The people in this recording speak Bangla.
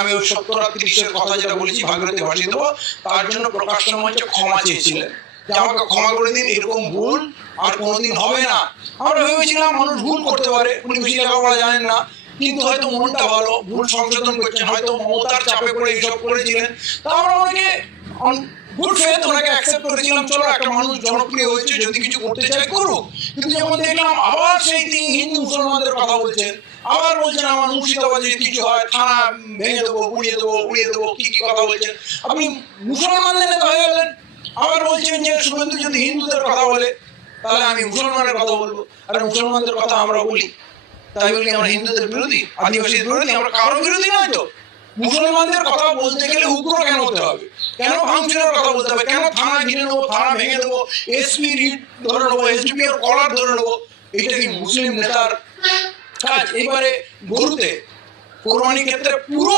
আমি ওই 70-30-এর কথা যেটা বলেছি ভাগীরথী ভাসিয়ে দেবো, তার জন্য প্রকাশ্য মঞ্চে ক্ষমা চেয়েছিলেন যে আমাকে ক্ষমা করে দিন, এরকম ভুল আর কোনোদিন হবে না। আমরা ভেবেছিলাম মানুষ ভুল করতে পারে, উনি বেশি লেখাপড়া জানেন না, কিন্তু হয়তো মনটা ভালো, ভুল সংশোধন করছেন, হয়তো মমতার চাপে পড়ে এইসব করেছিলেন। তা আমরা অনেকে গুড ফেথ ওনাকে অ্যাকসেপ্ট করেছিলাম, চলো একটা মানুষ জনপ্রিয় হয়েছে, যদি কিছু করতে চায় করুক। কিন্তু যখন দেখলাম আবার সেই তিনি হিন্দু মুসলমানদের কথা বলছেন, আবার বলছেন আমার মুর্শিদাবাদে যদি কিছু হয় থানা ভেঙে দেবো, উড়িয়ে দেবো, উড়িয়ে দেবো, কি কি কথা বলছেন। আপনি মুসলমানদের নেতা হয়ে গেলেন, আবার বলছেন যে শুভেন্দু যদি হিন্দুদের কথা বলে তাহলে আমি মুসলমানের কথা বলবো। আরে মুসলমানদের কথা আমরা বলি, তাই বলি আমরা হিন্দুদের বিরোধী, আদিবাসীদের বিরোধী? আমরা কারো বিরোধী নয় তো। মুসলমানদের কথা বলতে গেলে উগ্র কেন হতে হবে? কেন ভাঙচুরের কথা বলতে হবে? কেন থানা ঘিরে নেবো, থানা ভেঙে দেবো, এসপি রিট ধরে নেবো, এসডিপি এর কলার ধরে নেবো? এটা কি মুসলিম নেতার কাজ? এবারে গরুতে কোরবানির ক্ষেত্রে পুরো